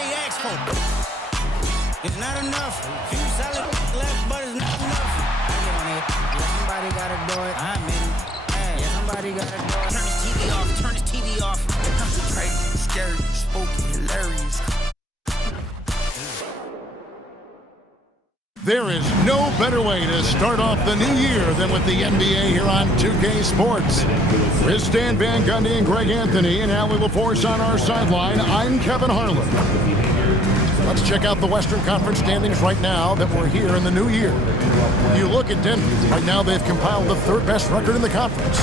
they ask for. It's not enough. Few solid left, but it's not enough. I get on it. Yeah, somebody gotta do it. I'm in. Yeah, somebody gotta do it. Turn this TV off. Turn this TV off. Crazy, scary, spooky, hilarious. There is no better way to start off the new year than with the NBA here on 2K Sports. With Stan Van Gundy and Greg Anthony and Allie LaForce on our sideline, I'm Kevin Harlan. Let's check out the Western Conference standings right now that we're here in the new year. You look at Denver. Right now they've compiled the third best record in the conference.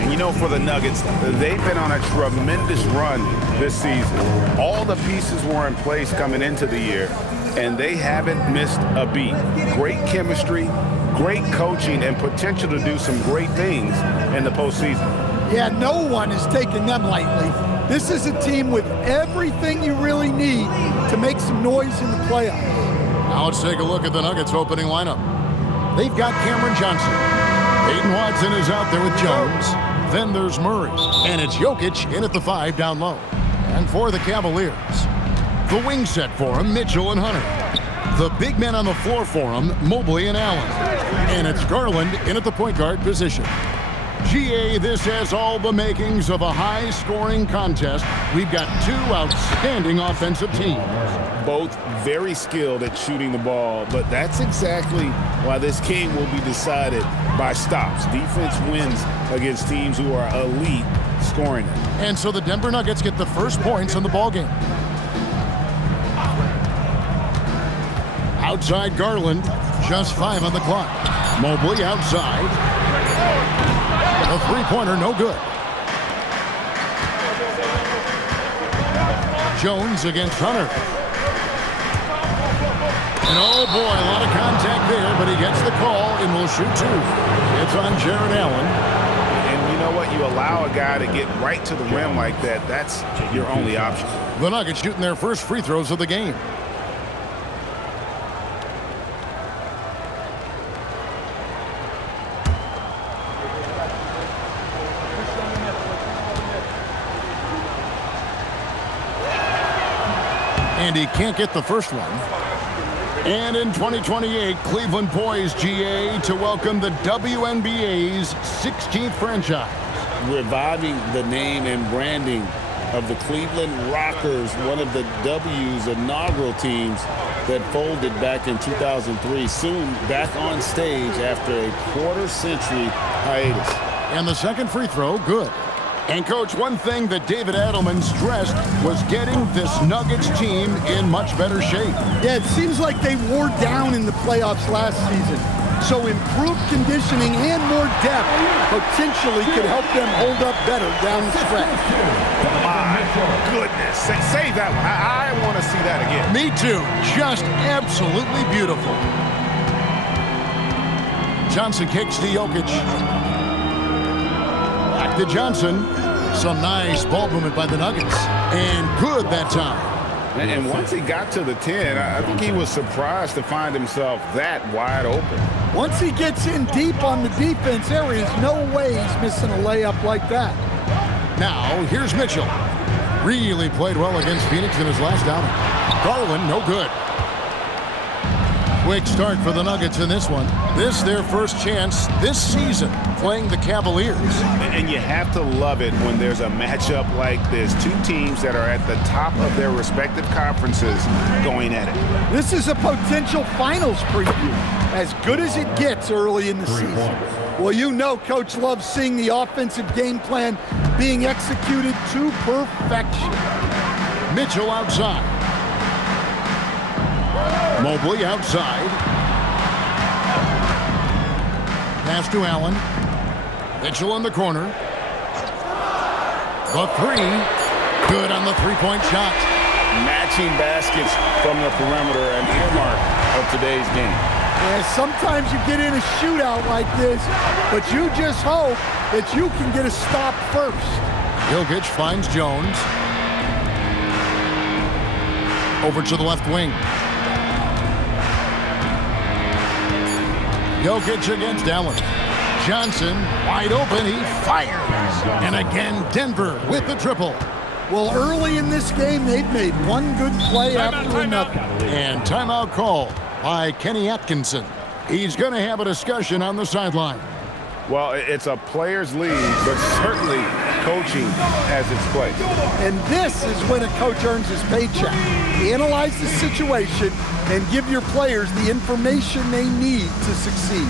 And you know, for the Nuggets, they've been on a tremendous run this season. All the pieces were in place coming into the year, and they haven't missed a beat. Great chemistry, great coaching, and potential to do some great things in the postseason. Yeah, no one is taking them lightly. This is a team with everything you really need to make some noise in the playoffs. Now let's take a look at the Nuggets opening lineup. They've got Cameron Johnson. Peyton Watson is out there with Jones. Then there's Murray. And it's Jokic in at the 5 down low. And for the Cavaliers, the wing set for him, Mitchell and Hunter. The big men on the floor for him, Mobley and Allen. And it's Garland in at the point guard position. GA, this has all the makings of a high-scoring contest. We've got two outstanding offensive teams. Both very skilled at shooting the ball, but that's exactly why this game will be decided by stops. Defense wins against teams who are elite scoring it. And so the Denver Nuggets get the first points in the ballgame. Outside Garland, just 5 on the clock. Mobley outside. The three-pointer, no good. Jones against Hunter. And oh boy, a lot of contact there, but he gets the call and will shoot 2. It's on Jared Allen. And you know what? You allow a guy to get right to the rim like that, that's your only option. The Nuggets shooting their first free throws of the game. And he can't get the first one. And in 2028, Cleveland poised, GA, to welcome the WNBA's 16th franchise. Reviving the name and branding of the Cleveland Rockers, one of the W's inaugural teams that folded back in 2003, soon back on stage after a quarter-century hiatus. And the second free throw, good. And, Coach, one thing that David Adelman stressed was getting this Nuggets team in much better shape. Yeah, it seems like they wore down in the playoffs last season. So improved conditioning and more depth potentially could help them hold up better down the stretch. My goodness. Save that one. I want to see that again. Me too. Just absolutely beautiful. Johnson kicks to Jokic. Back to Johnson. Some nice ball movement by the Nuggets. And good that time. And once he got to the 10, I think he was surprised to find himself that wide open. Once he gets in deep on the defense, there is no way he's missing a layup like that. Now, here's Mitchell. Really played well against Phoenix in his last outing. Garland, no good. Quick start for the Nuggets in this one. This their first chance this season playing the Cavaliers. And you have to love it when there's a matchup like this. Two teams that are at the top of their respective conferences going at it. This is a potential finals preview, as good as it gets early in the season. Well, you know Coach loves seeing the offensive game plan being executed to perfection. Mitchell outside. Mobley outside. Pass to Allen. Mitchell in the corner. The 3. Good on the three-point shot. Matching baskets from the perimeter, an earmark of today's game. Yeah, sometimes you get in a shootout like this, but you just hope that you can get a stop first. Jokic finds Jones. Over to the left wing. Jokic against Allen. Johnson wide open. He fires. And again, Denver with the triple. Well, early in this game, they've made one good play after another. And timeout call by Kenny Atkinson. He's going to have a discussion on the sideline. Well, it's a player's league, but certainly coaching has its place. And this is when a coach earns his paycheck. Analyze the situation and give your players the information they need to succeed.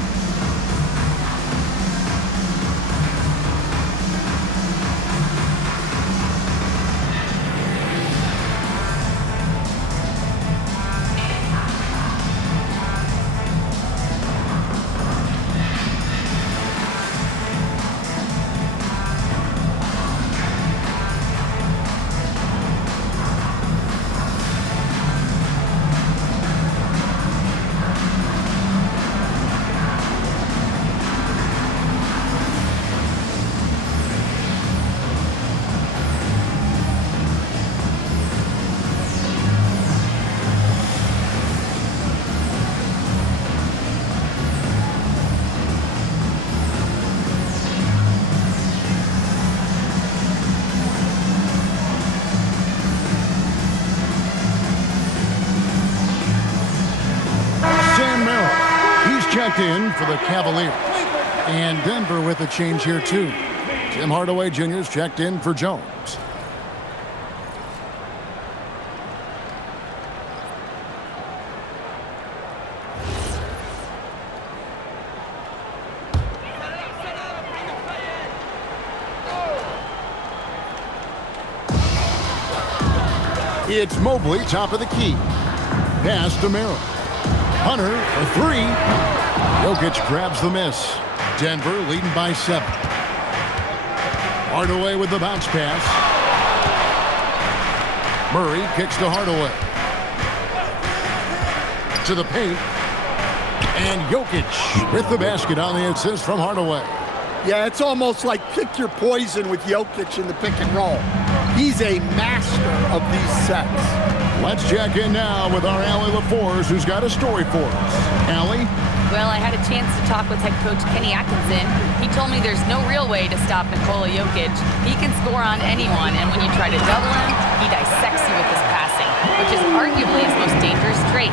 Checked in for the Cavaliers. And Denver with a change here too. Tim Hardaway Jr.'s checked in for Jones. It's Mobley, top of the key. Pass to Merrill. Hunter for three. Jokic grabs the miss. Denver leading by 7. Hardaway with the bounce pass. Murray kicks to Hardaway. To the paint. And Jokic with the basket on the assist from Hardaway. Yeah, it's almost like pick your poison with Jokic in the pick and roll. He's a master of these sets. Let's check in now with our Allie LaForce, who's got a story for us. Allie? Well, I had a chance to talk with head coach Kenny Atkinson. He told me there's no real way to stop Nikola Jokic. He can score on anyone, and when you try to double him, he dissects you with his passing, which is arguably his most dangerous trait.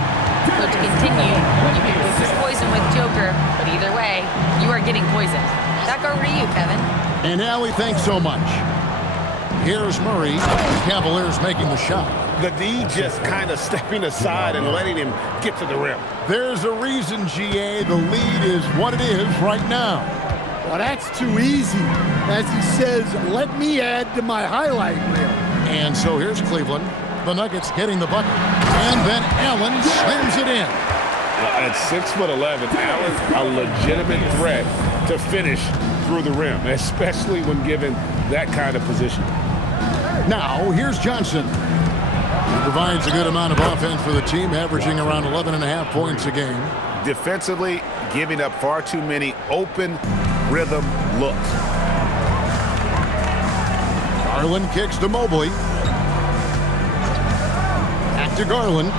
So to continue, you can pick his poison with Joker, but either way, you are getting poisoned. Back over to you, Kevin. And Allie, thanks so much. Here's Murray. The Cavaliers making the shot. The D just kind of stepping aside and letting him get to the rim. There's a reason, GA. The lead is what it is right now. Well, that's too easy. As he says, let me add to my highlight reel. And so here's Cleveland. The Nuggets getting the bucket. And then Allen slams it in. At 6'11", Allen's a legitimate threat to finish through the rim, especially when given that kind of position. Now, here's Johnson. He provides a good amount of offense for the team, averaging around 11.5 points a game. Defensively, giving up far too many open rhythm looks. Garland kicks to Mobley. Back to Garland.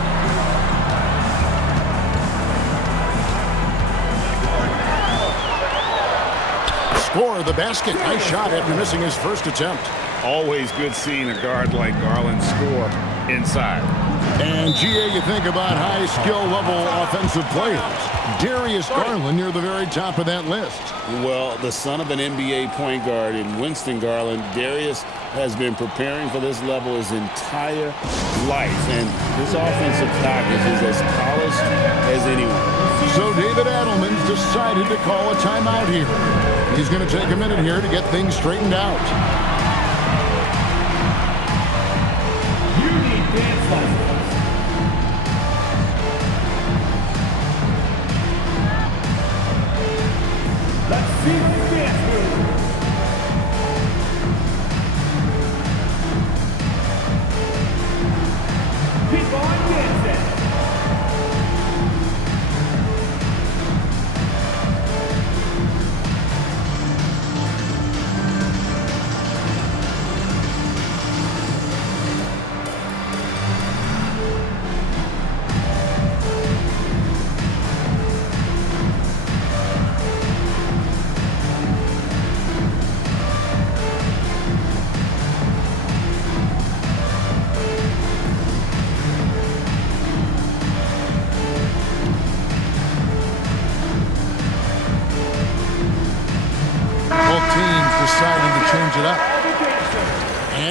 Score the basket. Nice shot after missing his first attempt. Always good seeing a guard like Garland score inside. And, GA, you think about high skill level offensive players. Darius Garland near the very top of that list. Well, the son of an NBA point guard in Winston Garland, Darius has been preparing for this level his entire life. And his offensive package is as polished as anyone. So David Adelman's decided to call a timeout here. He's going to take a minute here to get things straightened out. Dance lessons. Let's see the dance move. Keep on dancing.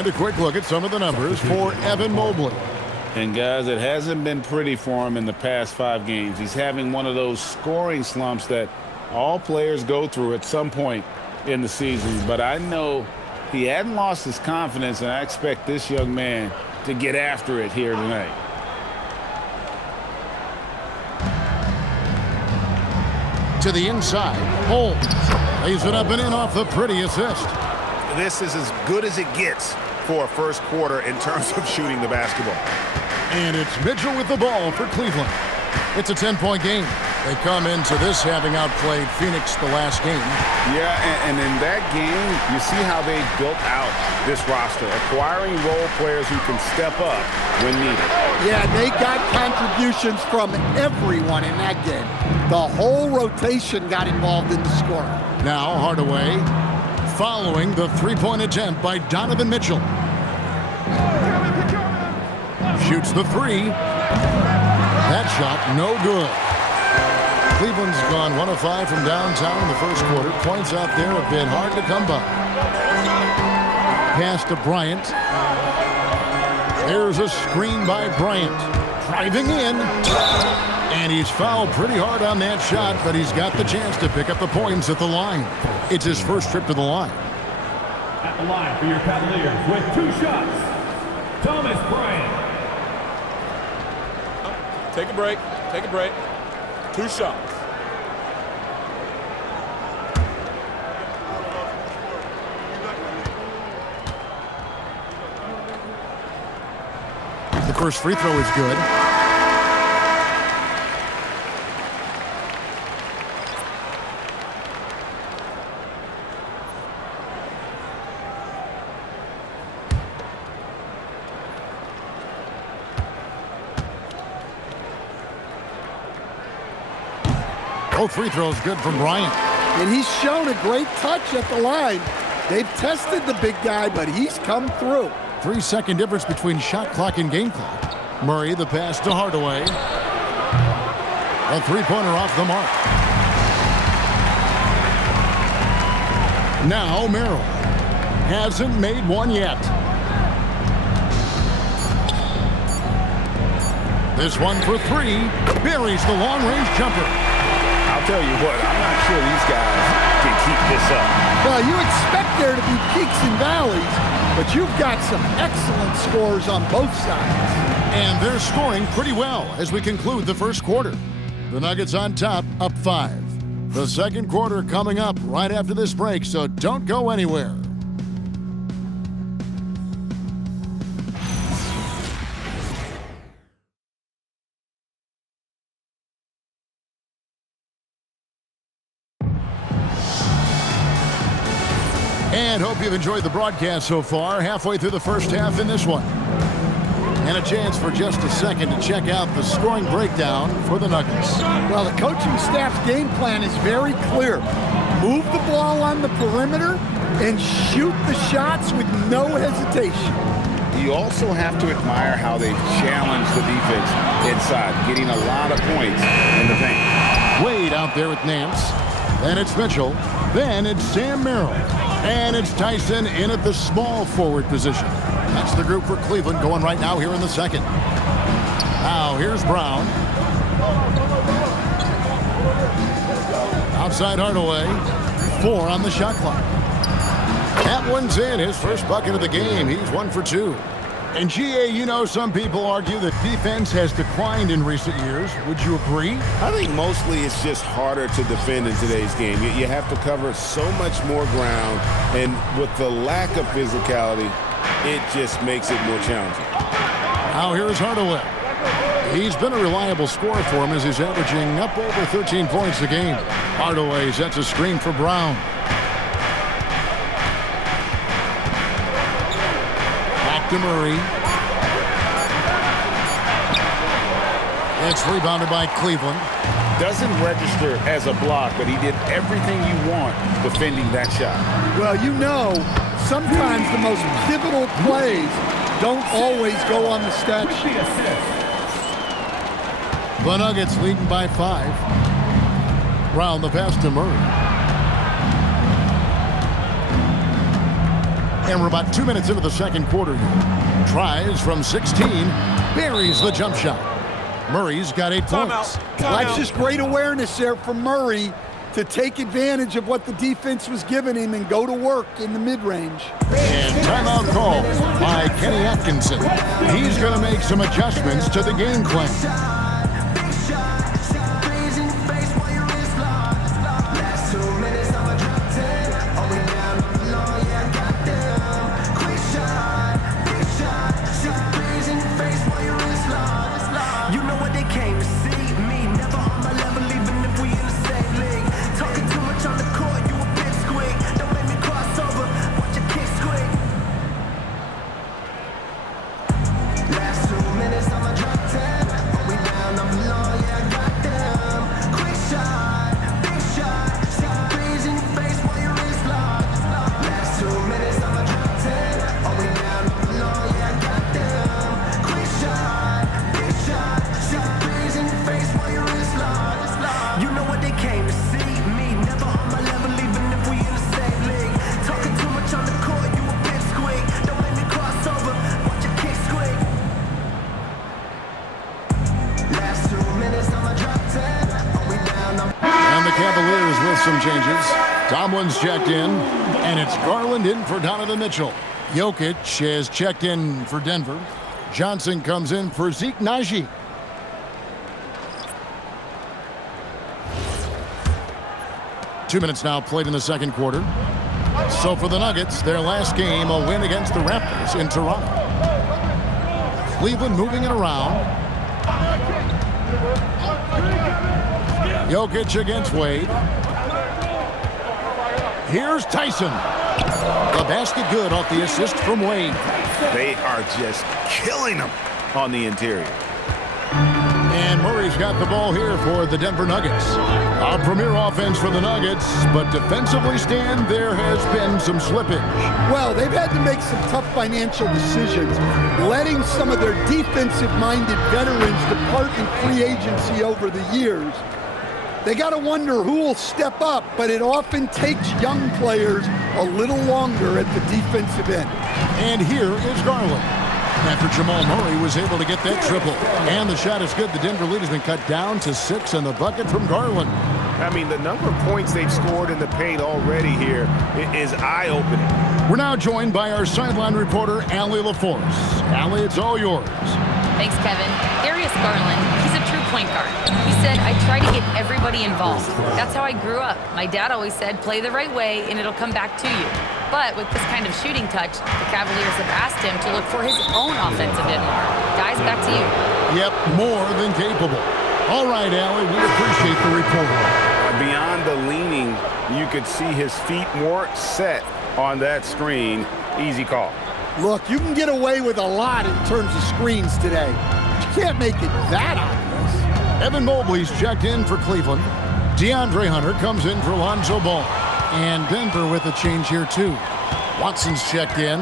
And a quick look at some of the numbers for Evan Mobley. And guys, it hasn't been pretty for him in the past 5 games. He's having one of those scoring slumps that all players go through at some point in the season. But I know he hadn't lost his confidence, and I expect this young man to get after it here tonight. To the inside, Holmes lays it up and in off the pretty assist. This is as good as it gets for a first quarter in terms of shooting the basketball. And it's Mitchell with the ball for Cleveland. It's a 10-point game. They come into this having outplayed Phoenix the last game. Yeah, and in that game, you see how they built out this roster, acquiring role players who can step up when needed. Yeah, they got contributions from everyone in that game. The whole rotation got involved in the scoring. Now Hardaway following the three-point attempt by Donovan Mitchell. Shoots the three. That shot no good. Cleveland's gone 1 of 5 from downtown in the first quarter. Points out there have been hard to come by. Pass to Bryant. There's a screen by Bryant. Driving in. And he's fouled pretty hard on that shot, but he's got the chance to pick up the points at the line. It's his first trip to the line. At the line for your Cavaliers with 2 shots, Thomas Bryant. Take a break. Take a break. 2 shots. The first free throw is good. Both free throws good from Bryant. And he's shown a great touch at the line. They've tested the big guy, but he's come through. 3-second difference between shot clock and game clock. Murray, the pass to Hardaway. A three-pointer off the mark. Now Merrill hasn't made one yet. This one for 3. Buries the long-range jumper. I'll tell you what, I'm not sure these guys can keep this up. Well, you expect there to be peaks and valleys, but you've got some excellent scores on both sides. And they're scoring pretty well as we conclude the first quarter. The Nuggets on top, up 5. The second quarter coming up right after this break, so don't go anywhere. And hope you've enjoyed the broadcast so far. Halfway through the first half in this one. And a chance for just a second to check out the scoring breakdown for the Nuggets. Well, the coaching staff's game plan is very clear. Move the ball on the perimeter and shoot the shots with no hesitation. You also have to admire how they've challenged the defense inside, getting a lot of points in the paint. Wade out there with Nance. Then it's Mitchell. Then it's Sam Merrill. And it's Tyson in at the small forward position. That's the group for Cleveland going right now here in the second. Now here's Brown. Outside Hardaway. 4 on the shot clock. That one's in. His first bucket of the game. He's 1 for 2. And GA, you know, some people argue that defense has declined in recent years. Would you agree? I think mostly it's just harder to defend in today's game. You have to cover so much more ground, and with the lack of physicality, it just makes it more challenging. Now here's Hardaway. He's been a reliable scorer for him as he's averaging up over 13 points a game. Hardaway sets a screen for Brown. Back to Murray. It's rebounded by Cleveland. Doesn't register as a block, but he did everything you want defending that shot. Well, you know, sometimes the most pivotal plays don't always go on the stat sheet. The Nuggets leading by 5. Brown the pass to Murray. And we're about 2 minutes into the second quarter here. Tries from 16, buries the jump shot. Murray's got 8 points. That's just great awareness there from Murray to take advantage of what the defense was giving him and go to work in the mid-range. And timeout call by Kenny Atkinson. He's going to make some adjustments to the game plan. Cavaliers with some changes. Tomlin's checked in, and it's Garland in for Donovan Mitchell. Jokic has checked in for Denver. Johnson comes in for Zeke Naji. Two minutes now played in the second quarter. So for the Nuggets, their last game, a win against the Raptors in Toronto. Cleveland moving it around. Jokic against Wade. Here's Tyson. The basket good off the assist from Wade. They are just killing them on the interior. And Murray's got the ball here for the Denver Nuggets. A premier offense for the Nuggets, but defensively, Stan, there has been some slippage. Well, they've had to make some tough financial decisions, letting some of their defensive-minded veterans depart in free agency over the years. They got to wonder who will step up, but it often takes young players a little longer at the defensive end. And here is Garland. After Jamal Murray was able to get that triple. And the shot is good. The Denver lead has been cut down to 6, and the bucket from Garland. I mean, the number of points they've scored in the paint already here is eye-opening. We're now joined by our sideline reporter, Allie LaForce. Allie, it's all yours. Thanks, Kevin. Darius Garland, he's a true point guard. He said, I try to get everybody involved. That's how I grew up. My dad always said, play the right way and it'll come back to you. But with this kind of shooting touch, the Cavaliers have asked him to look for his own offensive end mark. Guys, back to you. Yep, more than capable. All right, Allie, we appreciate the report. Beyond the leaning, you could see his feet more set on that screen. Easy call. Look, you can get away with a lot in terms of screens today. You can't make it that obvious. Evan Mobley's checked in for Cleveland. DeAndre Hunter comes in for Lonzo Ball. And Denver with a change here, too. Watson's checked in.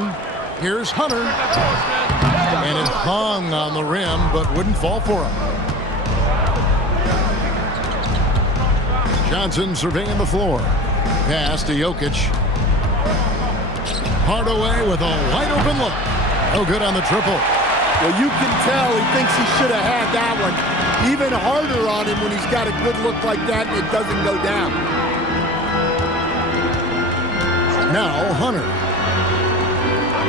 Here's Hunter. And it hung on the rim, but wouldn't fall for him. Johnson surveying the floor. Pass to Jokic. Hardaway with a wide-open look. No good on the triple. Well, you can tell he thinks he should have had that one. Even harder on him when he's got a good look like that and it doesn't go down. Now Hunter.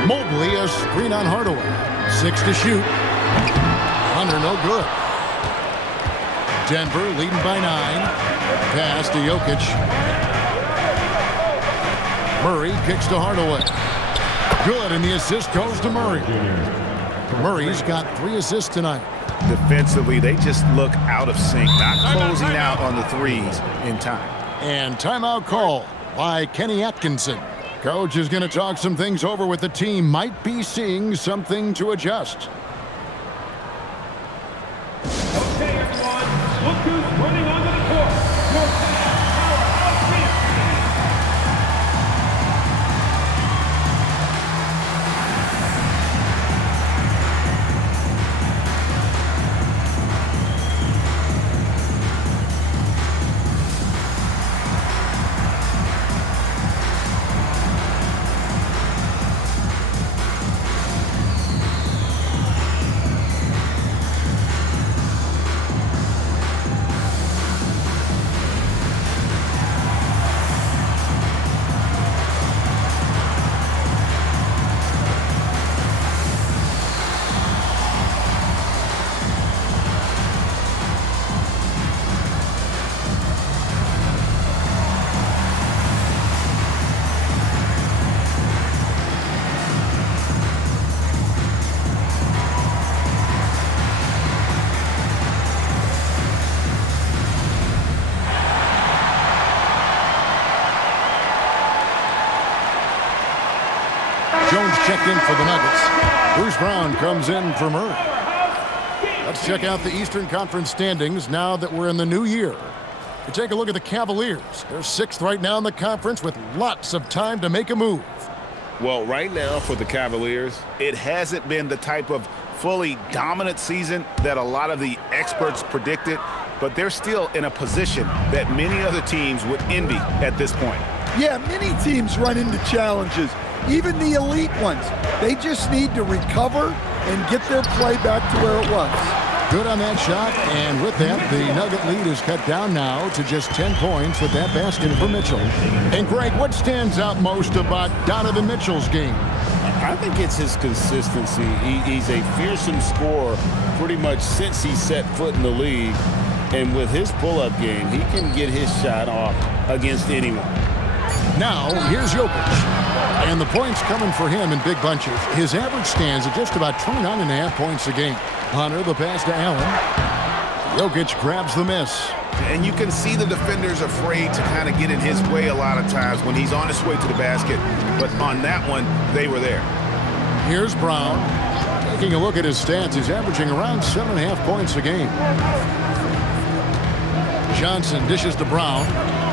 Mobley a screen on Hardaway. 6 to shoot. Hunter no good. Denver leading by 9. Pass to Jokic. Murray kicks to Hardaway. Good, and the assist goes to Murray. Murray's got 3 assists tonight. Defensively, they just look out of sync, not closing out on the threes in time. And timeout call by Kenny Atkinson. Coach is going to talk some things over with the team. Might be seeing something to adjust. Okay, everyone, look who's running onto the court. Your powerhouse champion. checked in for the Nuggets. Bruce Brown comes in for Murray. Let's check out the Eastern Conference standings now that we're in the new year. We take a look at the Cavaliers. They're 6th right now in the conference with lots of time to make a move. Well, right now for the Cavaliers, it hasn't been the type of fully dominant season that a lot of the experts predicted, but they're still in a position that many other teams would envy at this point. Yeah, many teams run into challenges, even the elite ones. They just need to recover and get their play back to where it was. Good on that shot, and with that, the Nugget lead is cut down now to just 10 points with that basket for Mitchell. And Greg, what stands out most about Donovan Mitchell's game? I think it's his consistency. He's a fearsome scorer pretty much since he set foot in the league. And with his pull-up game, he can get his shot off against anyone. Now, here's Jokic. And the points coming for him in big bunches. His average stands at just about 29.5 points a game. Hunter, the pass to Allen. Jokic grabs the miss. And you can see the defenders afraid to kind of get in his way a lot of times when he's on his way to the basket. But on that one, they were there. Here's Brown. Taking a look at his stats, he's averaging around 7.5 points a game. Johnson dishes to Brown.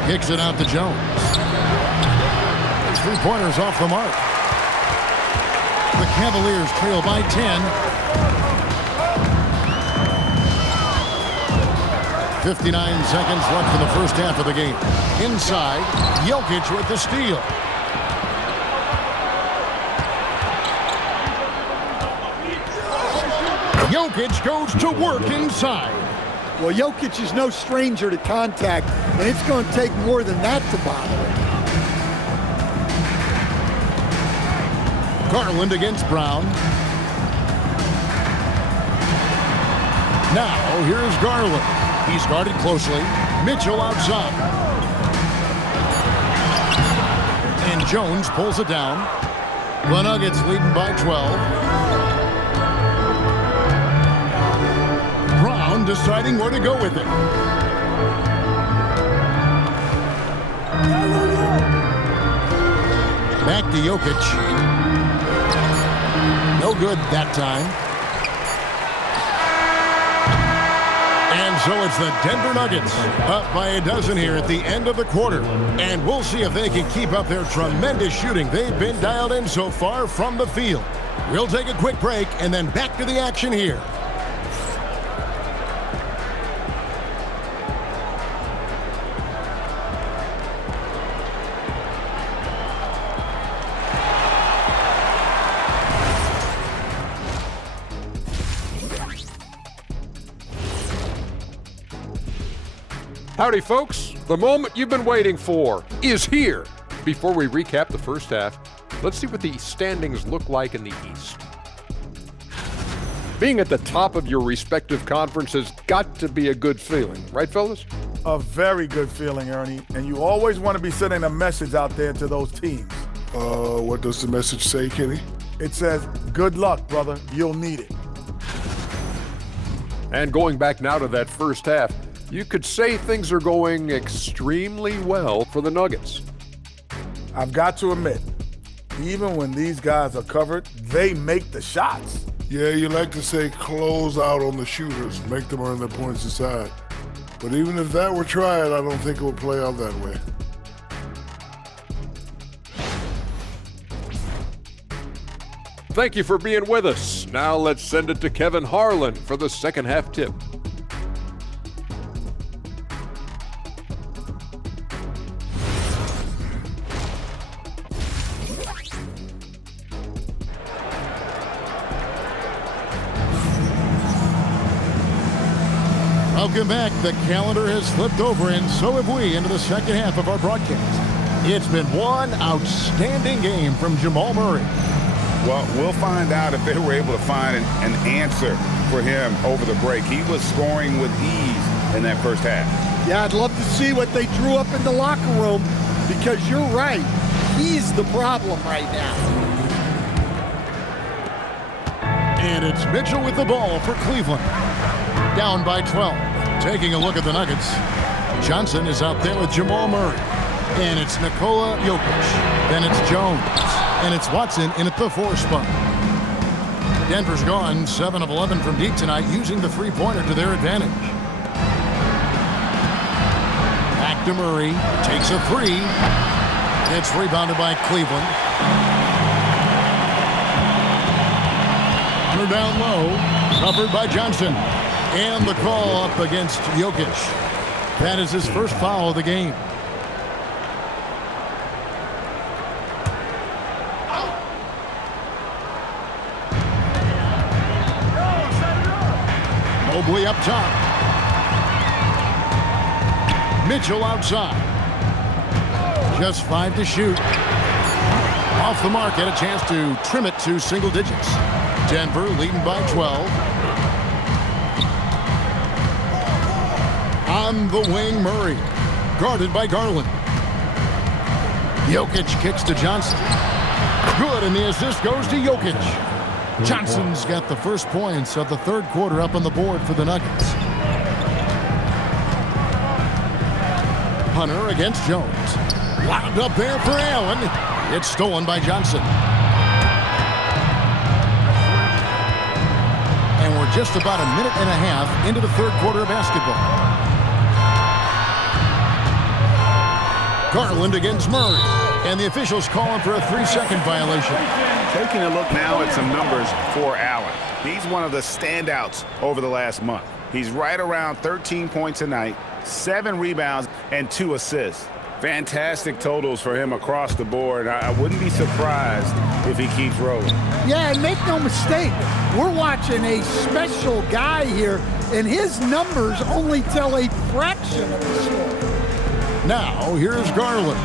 Kicks it out to Jones. His three-pointers off the mark. The Cavaliers trail by 10. 59 seconds left in the first half of the game. Inside, Jokic with the steal. Jokic goes to work inside. Well, Jokic is no stranger to contact, and it's going to take more than that to bother him. Garland against Brown. Now, here's Garland. He's guarded closely. Mitchell outside. And Jones pulls it down. The Nuggets leading by 12. Brown deciding where to go with it. Back to Jokic. No good that time. And so it's the Denver Nuggets up by a dozen here at the end of the quarter. And we'll see if they can keep up their tremendous shooting they've been dialed in so far from the field. We'll take a quick break and then back to the action here. Howdy, folks. The moment you've been waiting for is here. Before we recap the first half, let's see what the standings look like in the East. Being at the top of your respective conference has got to be a good feeling, right, fellas? A very good feeling, Ernie. And you always want to be sending a message out there to those teams. What does the message say, Kenny? It says, good luck, brother. You'll need it. And going back now to that first half, you could say things are going extremely well for the Nuggets. I've got to admit, even when these guys are covered, they make the shots. Yeah, you like to say close out on the shooters, make them earn their points inside. But even if that were tried, I don't think it would play out that way. Thank you for being with us. Now let's send it to Kevin Harlan for the second half tip. Welcome back. The calendar has flipped over, and so have we, into the second half of our broadcast. It's been one outstanding game from Jamal Murray. Well, we'll find out if they were able to find an answer for him over the break. He was scoring with ease in that first half. Yeah, I'd love to see what they drew up in the locker room, because you're right. He's the problem right now. And it's Mitchell with the ball for Cleveland. Down by 12. Taking a look at the Nuggets. Johnson is out there with Jamal Murray. And it's Nikola Jokic. Then it's Jones. And it's Watson in at the 4 spot. Denver's gone 7 of 11 from deep tonight, using the three-pointer to their advantage. Back to Murray. Takes a 3. It's rebounded by Cleveland. They're down low. Covered by Johnson. And the call up against Jokic. That is his first foul of the game. Mobley up top. Mitchell outside. Just 5 to shoot. Off the mark, had a chance to trim it to single digits. Denver leading by 12. On the wing, Murray. Guarded by Garland. Jokic kicks to Johnson. Good, and the assist goes to Jokic. Johnson's got the first points of the third quarter up on the board for the Nuggets. Hunter against Jones. Lobbed up there for Allen. It's stolen by Johnson. And we're just about a minute and a half into the third quarter of basketball. Garland against Murray. And the officials calling for a 3-second violation. Taking a look now at some numbers for Allen. He's one of the standouts over the last month. He's right around 13 points a night, 7 rebounds, and 2 assists. Fantastic totals for him across the board. I wouldn't be surprised if he keeps rolling. Yeah, and make no mistake, we're watching a special guy here, and his numbers only tell a fraction of the story. Now, here's Garland.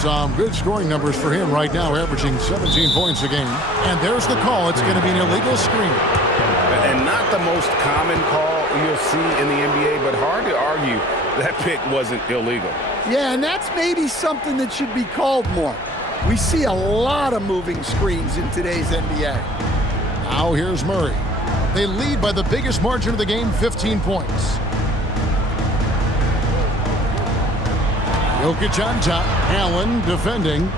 Some good scoring numbers for him right now, averaging 17 points a game. And there's the call. It's going to be an illegal screen. And not the most common call you'll see in the NBA, but hard to argue that pick wasn't illegal. Yeah, and that's maybe something that should be called more. We see a lot of moving screens in today's NBA. Now here's Murray. They lead by the biggest margin of the game, 15 points. Jokic on top. Allen defending.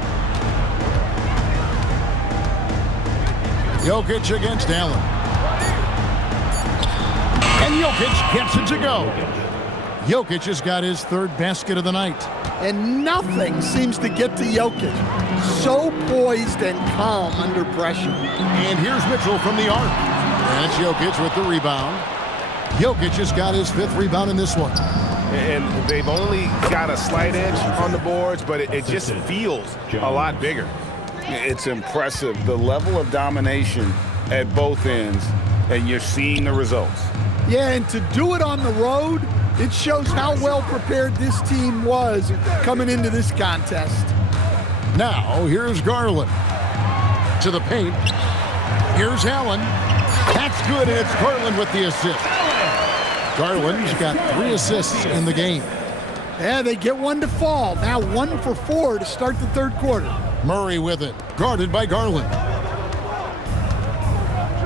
Jokic against Allen. And Jokic gets it to go. Jokic has got his third basket of the night. And nothing seems to get to Jokic. So poised and calm under pressure. And here's Mitchell from the arc. And it's Jokic with the rebound. Jokic has got his 5th rebound in this one. And they've only got a slight edge on the boards, but it just feels a lot bigger. It's impressive, the level of domination at both ends, and you're seeing the results. Yeah, and to do it on the road, it shows how well prepared this team was coming into this contest. Now, here's Garland. To the paint. Here's Allen. That's good, and it's Garland with the assist. Garland's got 3 assists in the game. Yeah, they get one to fall. Now 1 for 4 to start the third quarter. Murray with it, guarded by Garland.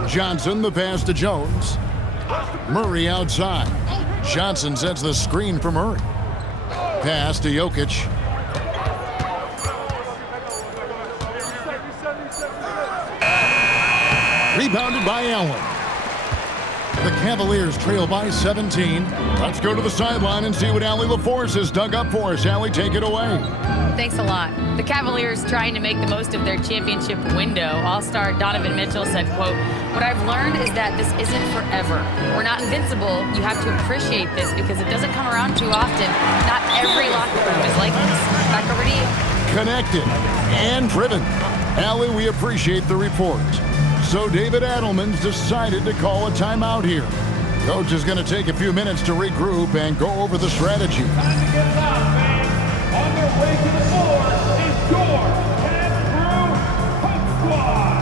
Johnson, the pass to Jones. Murray outside. Johnson sets the screen for Murray. Pass to Jokic. Rebounded by Allen. The Cavaliers trail by 17. Let's go to the sideline and see what Allie LaForce has dug up for us. Allie, take it away. Thanks a lot. The Cavaliers trying to make the most of their championship window. All-star Donovan Mitchell said, quote, "What I've learned is that this isn't forever. We're not invincible. You have to appreciate this because it doesn't come around too often. Not every locker room is like this." Back over to you. Connected and driven. Allie, we appreciate the report. So David Adelman's decided to call a timeout here. Coach is going to take a few minutes to regroup and go over the strategy. Time to get it out, fans. On their way to the floor is your Cavs Crew Coach Squad.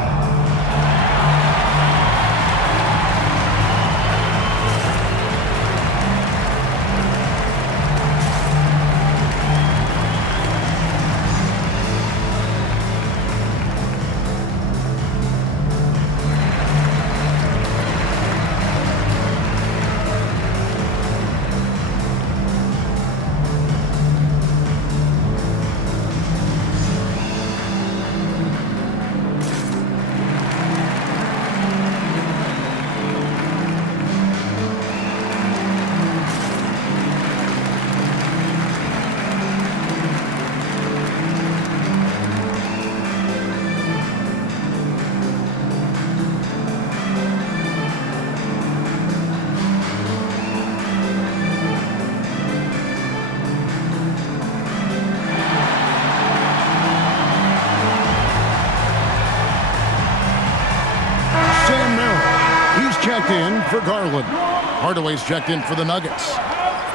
checked in for Garland. Hardaway's checked in for the Nuggets. Let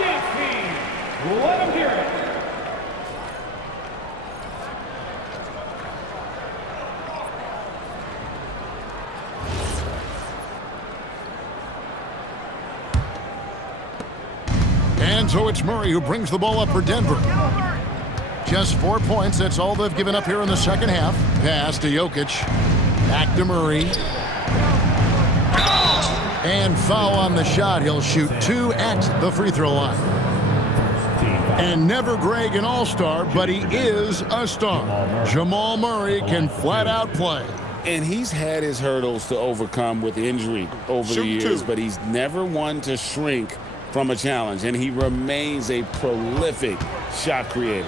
him hear it. And so it's Murray who brings the ball up for Denver. Just 4 points, that's all they've given up here in the second half. Pass to Jokic. Back to Murray. And foul on the shot. He'll shoot 2 at the free throw line. And never Greg an all-star, but he is a star. Jamal Murray can flat out play. And he's had his hurdles to overcome with injury over the years, but he's never one to shrink from a challenge, and he remains a prolific shot creator.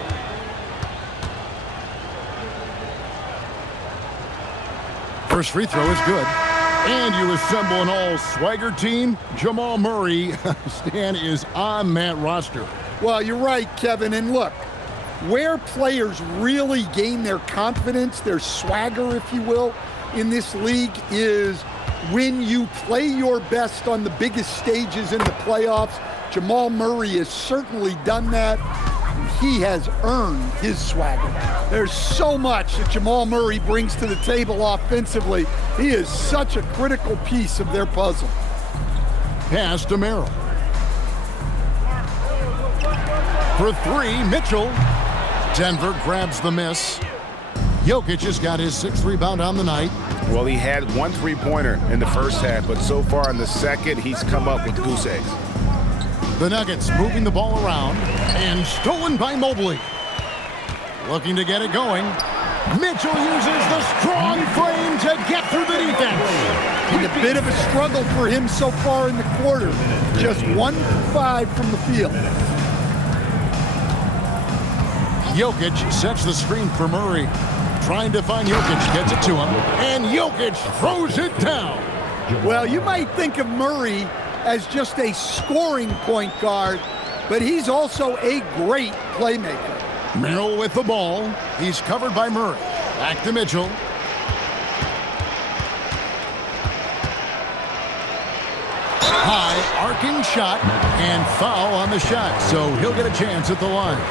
First free throw is good. And you assemble an all-swagger team. Jamal Murray, Stan, is on that roster. Well, you're right, Kevin. And look, where players really gain their confidence, their swagger, if you will, in this league is when you play your best on the biggest stages in the playoffs. Jamal Murray has certainly done that. He has earned his swagger. There's so much that Jamal Murray brings to the table offensively. He is such a critical piece of their puzzle. Pass to Merrill. For 3, Mitchell. Denver grabs the miss. Jokic has got his 6th rebound on the night. Well, he had 1 3-pointer in the first half, but so far in the second, he's come up with goose eggs. The Nuggets moving the ball around and stolen by Mobley. Looking to get it going. Mitchell uses the strong frame to get through the defense. And a bit of a struggle for him so far in the quarter. Just 1 for 5 from the field. Jokic sets the screen for Murray. Trying to find Jokic, gets it to him, and Jokic throws it down. Well, you might think of Murray as just a scoring point guard, but he's also a great playmaker. Merrill with the ball. He's covered by Murray. Back to Mitchell. High arcing shot and foul on the shot, so he'll get a chance at the line.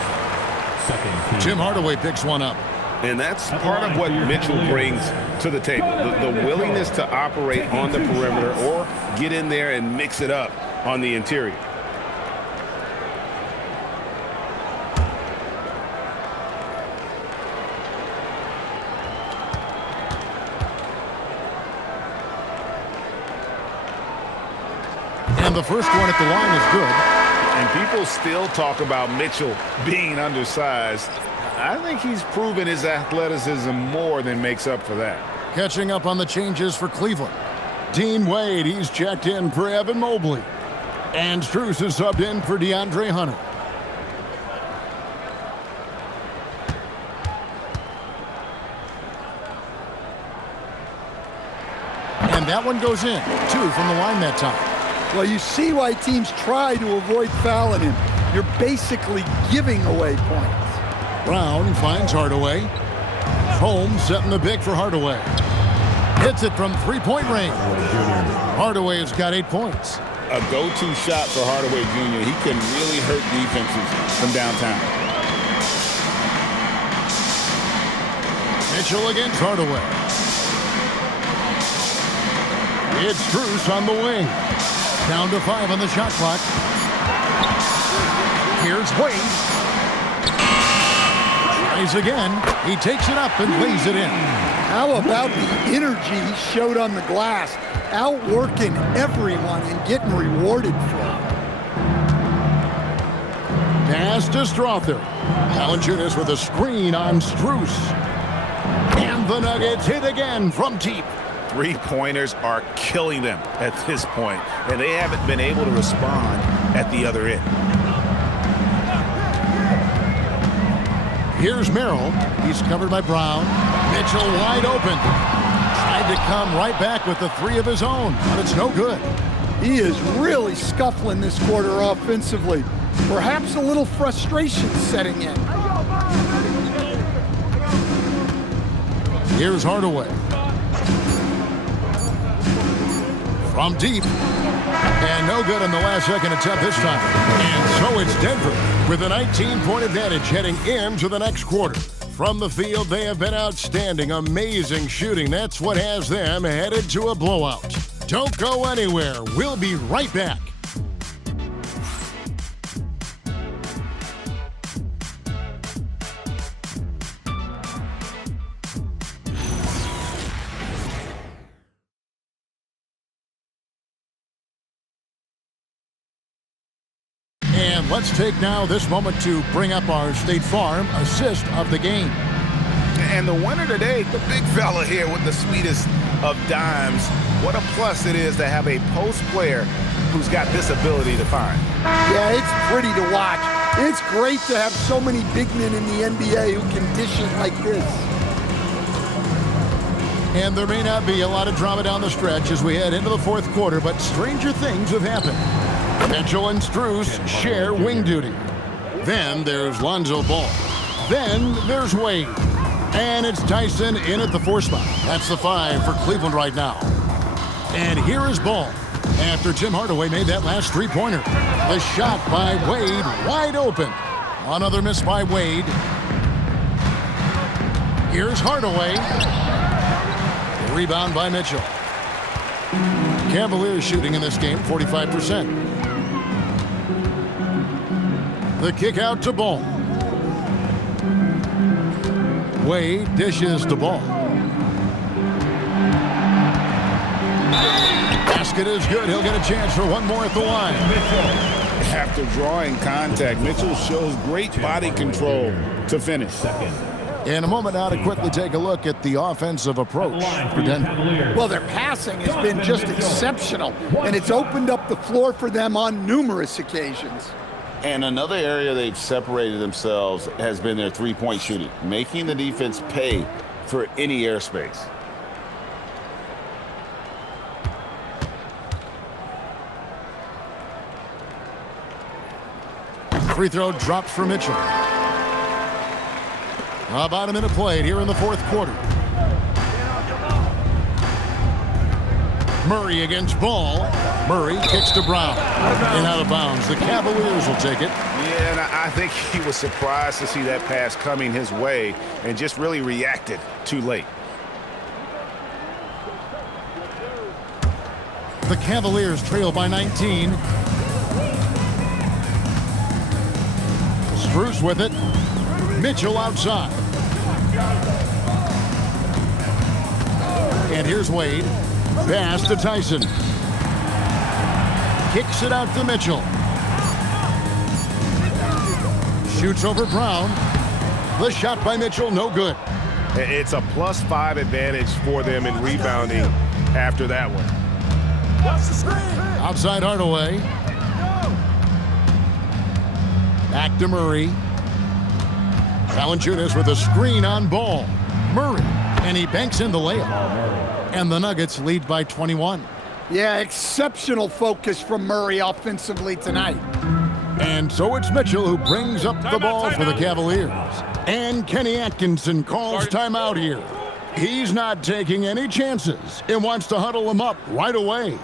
Tim Hardaway picks one up. And that's part of what Mitchell brings to the table, the willingness to operate on the perimeter or get in there and mix it up on the interior. And the first one at the line is good. And people still talk about Mitchell being undersized. I think he's proven his athleticism more than makes up for that. Catching up on the changes for Cleveland. Dean Wade, he's checked in for Evan Mobley. And Strus is subbed in for DeAndre Hunter. And that one goes in. 2 from the line that time. Well, you see why teams try to avoid fouling him. You're basically giving away points. Brown finds Hardaway. Holmes setting the pick for Hardaway. Hits it from 3-point range. Hardaway has got 8 points. A go-to shot for Hardaway Jr. He can really hurt defenses from downtown. Mitchell against Hardaway. It's Strus on the wing. Down to 5 on the shot clock. Here's Wade. Tries again. He takes it up and lays it in. How about the energy he showed on the glass? Outworking everyone and getting rewarded for it. Pass to Strother. Valanciunas with a screen on Strus. And the Nuggets hit again from deep. 3-pointers are killing them at this point, and they haven't been able to respond at the other end. Here's Merrill. He's covered by Brown. Mitchell wide open. Tried to come right back with the 3 of his own, but it's no good. He is really scuffling this quarter offensively. Perhaps a little frustration setting in. Here's Hardaway. from deep. And no good on the last second attempt this time. And so it's Denver with a 19-point advantage heading into the next quarter. From the field, they have been outstanding. Amazing shooting. That's what has them headed to a blowout. Don't go anywhere. We'll be right back. And let's take now this moment to bring up our State Farm assist of the game. And the winner today, the big fella here with the sweetest of dimes. What a plus it is to have a post player who's got this ability to find. Yeah, it's pretty to watch. It's great to have so many big men in the NBA who can dish it like this. And there may not be a lot of drama down the stretch as we head into the fourth quarter, but stranger things have happened. Mitchell and Strus share wing duty. Then there's Lonzo Ball. Then there's Wade. And it's Tyson in at the 4 spot. That's the 5 for Cleveland right now. And here is Ball after Tim Hardaway made that last three-pointer. The shot by Wade wide open. Another miss by Wade. Here's Hardaway. Rebound by Mitchell. Cavaliers shooting in this game 45%. The kick out to Ball. Wade dishes to Ball. Basket is good. He'll get a chance for one more at the line. After drawing contact, Mitchell shows great body control to finish. In a moment now to quickly take a look at the offensive approach for Denver. Well, their passing has been just exceptional, and it's opened up the floor for them on numerous occasions. And another area they've separated themselves has been their three-point shooting, making the defense pay for any airspace. Free throw dropped for Mitchell. About a minute played here in the fourth quarter. Murray against Ball. Murray kicks to Brown. And out of bounds. The Cavaliers will take it. Yeah, and I think he was surprised to see that pass coming his way and just really reacted too late. The Cavaliers trail by 19. Strus with it. Mitchell outside. And here's Wade. Pass to Tyson. Kicks it out to Mitchell. Shoots over Brown. The shot by Mitchell, no good. It's a +5 advantage for them in rebounding after that one. Outside Hardaway. Back to Murray. Valanciunas with a screen on Ball. Murray. And he banks in the layup. And the Nuggets lead by 21. Yeah, exceptional focus from Murray offensively tonight. And so it's Mitchell who brings up the ball for the Cavaliers. And Kenny Atkinson calls timeout here. He's not taking any chances and wants to huddle them up right away.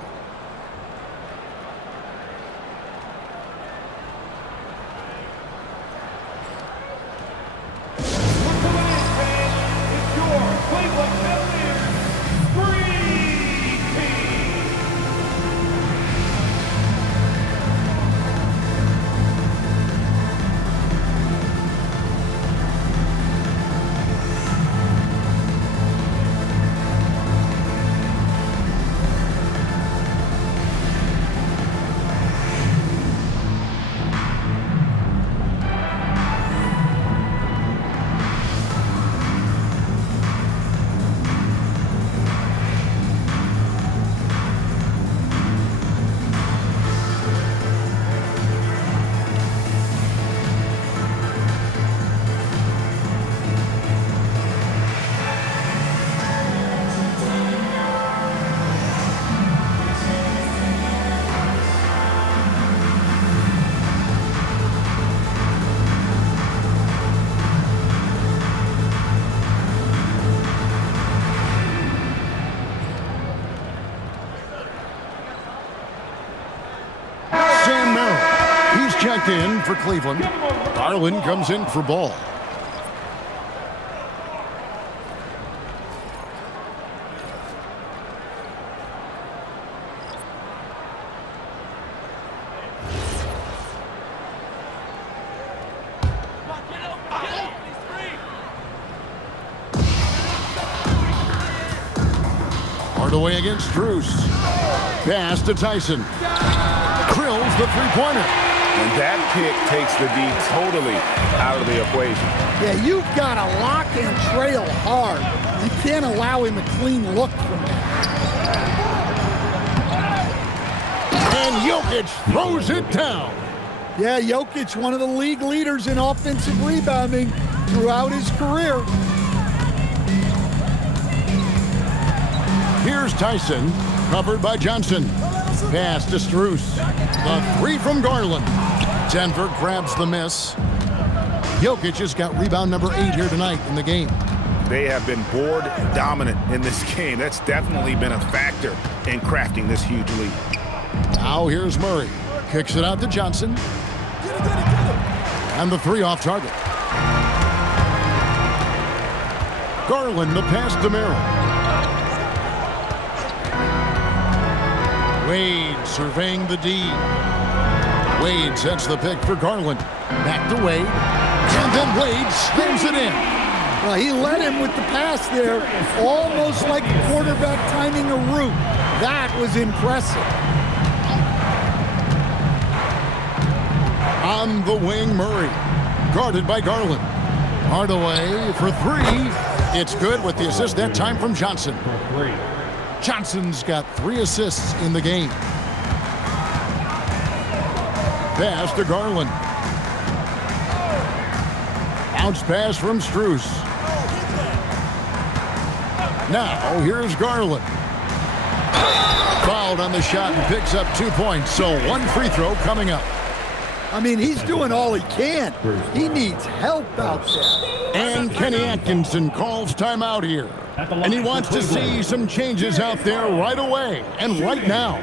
checked in for Cleveland. Garland comes in for Ball. Hardaway against Strus. Pass to Tyson. Drills the three-pointer. And that pick takes the D totally out of the equation. Yeah, you've got to lock and trail hard. You can't allow him a clean look from that. And Jokic throws it down. Yeah, Jokic, one of the league leaders in offensive rebounding throughout his career. Here's Tyson, covered by Johnson. Pass to Strus. The three from Garland. Denver grabs the miss. Jokic has got rebound number 8 here tonight in the game. They have been board dominant in this game. That's definitely been a factor in crafting this huge lead. Now here's Murray. Kicks it out to Johnson. And the three off target. Garland, the pass to Merrill. Wade surveying the D. Wade sets the pick for Garland. Back to Wade. And then Wade slams it in. Well, he led him with the pass there, almost like a quarterback timing a route. That was impressive. On the wing, Murray. Guarded by Garland. Hardaway for three. It's good with the assist that time from Johnson. Johnson's got 3 assists in the game. Pass to Garland. Bounce pass from Strus. Now here's Garland. Fouled on the shot and picks up 2 points. So 1 free throw coming up. I mean, he's doing all he can. He needs help out there. And Kenny Atkinson calls timeout here. And he wants to see some changes out there right away and right now.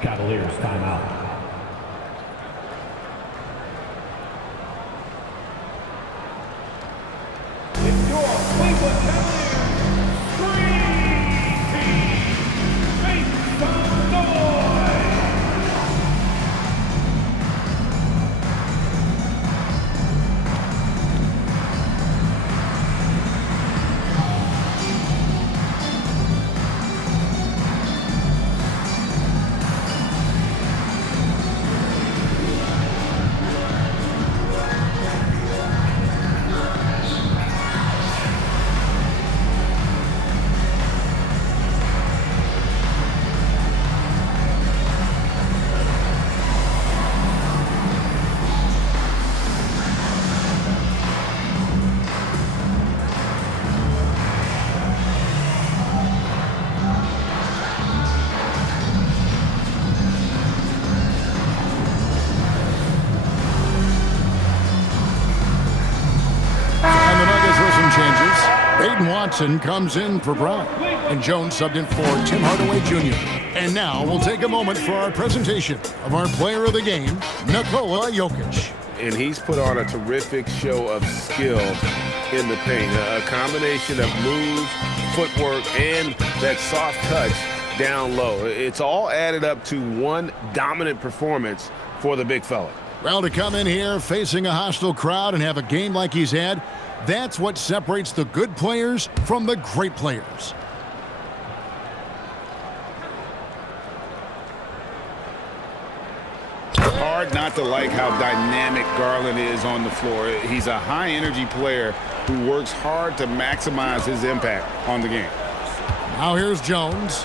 Cavaliers timeout. It's your Cleveland Cavaliers Dream Team. Make some noise. Watson comes in for Brown. And Jones subbed in for Tim Hardaway Jr. And now we'll take a moment for our presentation of our player of the game, Nikola Jokic. And he's put on a terrific show of skill in the paint. A combination of moves, footwork, and that soft touch down low. It's all added up to one dominant performance for the big fella. Well, to come in here facing a hostile crowd and have a game like he's had, that's what separates the good players from the great players. Hard not to like how dynamic Garland is on the floor. He's a high-energy player who works hard to maximize his impact on the game. Now here's Jones.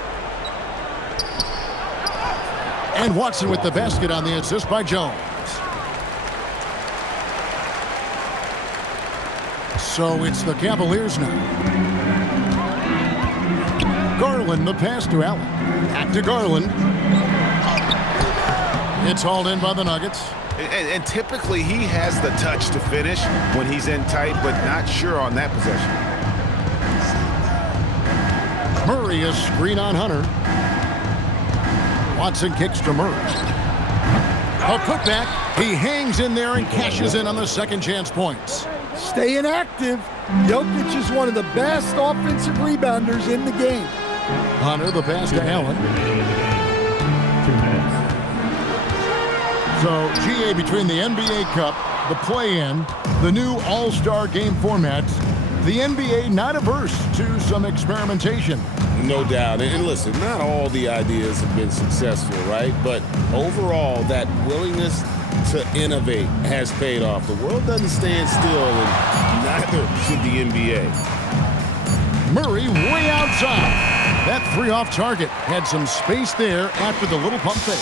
And Watson with the basket on the assist by Jones. So it's the Cavaliers now. Garland, the pass to Allen. Back to Garland. It's hauled in by the Nuggets. And typically he has the touch to finish when he's in tight, but not sure on that possession. Murray is screen on Hunter. Watson kicks to Murray. A putback. He hangs in there and cashes in on the second chance points. Staying active. Jokic is one of the best offensive rebounders in the game. Hunter, the pass to Allen. 2 minutes. So, GA, between the NBA Cup, the play-in, the new All-Star game formats, the NBA not averse to some experimentation. No doubt. And listen, not all the ideas have been successful, right? But overall, that willingness to innovate has paid off. The world doesn't stand still, and neither should the NBA. Murray way outside. That three off target had some space there after the little pump fake.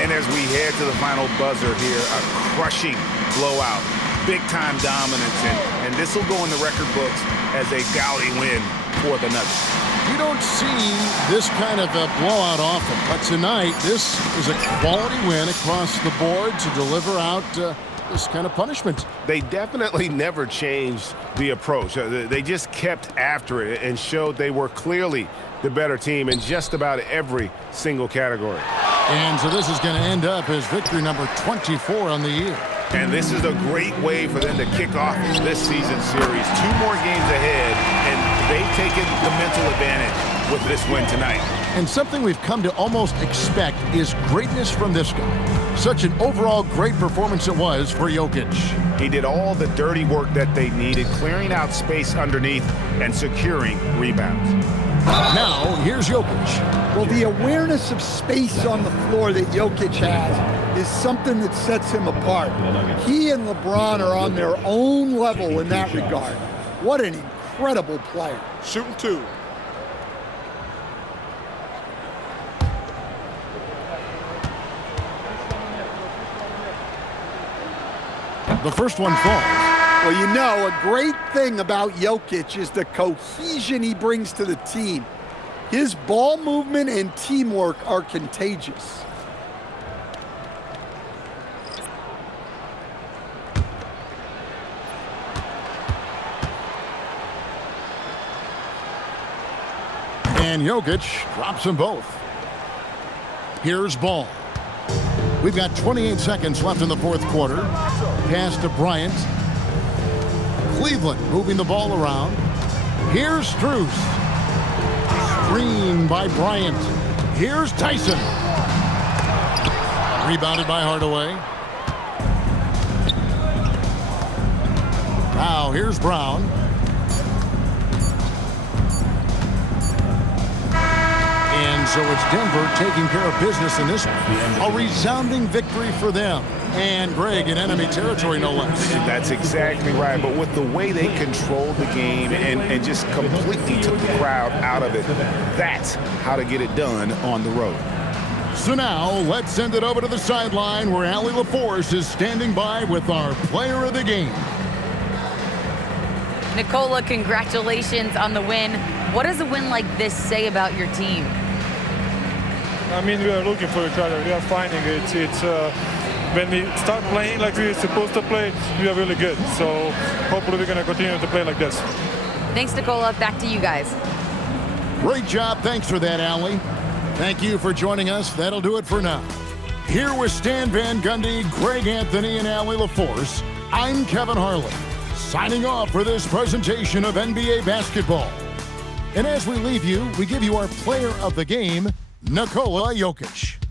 And as we head to the final buzzer here, a crushing blowout, big-time dominance, and this will go in the record books as a gaudy win for the Nuggets. You don't see this kind of a blowout often, but tonight this is a quality win across the board to deliver out this kind of punishment. They definitely never changed the approach. They just kept after it and showed they were clearly the better team in just about every single category. And so this is going to end up as victory number 24 on the year. And this is a great way for them to kick off this season series. 2 more games ahead, and they've taken the mental advantage with this win tonight. And something we've come to almost expect is greatness from this guy. Such an overall great performance it was for Jokic. He did all the dirty work that they needed, clearing out space underneath and securing rebounds. Now, here's Jokic. Well, the awareness of space on the floor that Jokic has is something that sets him apart. He and LeBron are on their own level in that regard. What an incredible player. Shooting 2. The first one falls. Well, you know, a great thing about Jokic is the cohesion he brings to the team. His ball movement and teamwork are contagious. And Jokic drops them both. Here's Ball. We've got 28 seconds left in the fourth quarter. Pass to Bryant. Cleveland moving the ball around. Here's Strus. Screen by Bryant. Here's Tyson. Rebounded by Hardaway. Now here's Brown. And so it's Denver taking care of business in this one. A resounding victory for them. And Greg in enemy territory, no less. That's exactly right. But with the way they controlled the game and just completely took the crowd out of it, that's how to get it done on the road. So now let's send it over to the sideline where Allie LaForce is standing by with our player of the game. Nikola, congratulations on the win. What does a win like this say about your team? I mean, we are looking for each other. We are finding it. When we start playing like we're supposed to play, we are really good. So hopefully we're going to continue to play like this. Thanks, Nikola. Back to you guys. Great job. Thanks for that, Allie. Thank you for joining us. That'll do it for now. Here with Stan Van Gundy, Greg Anthony, and Allie LaForce, I'm Kevin Harlan, signing off for this presentation of NBA basketball. And as we leave you, we give you our player of the game, Nikola Jokic.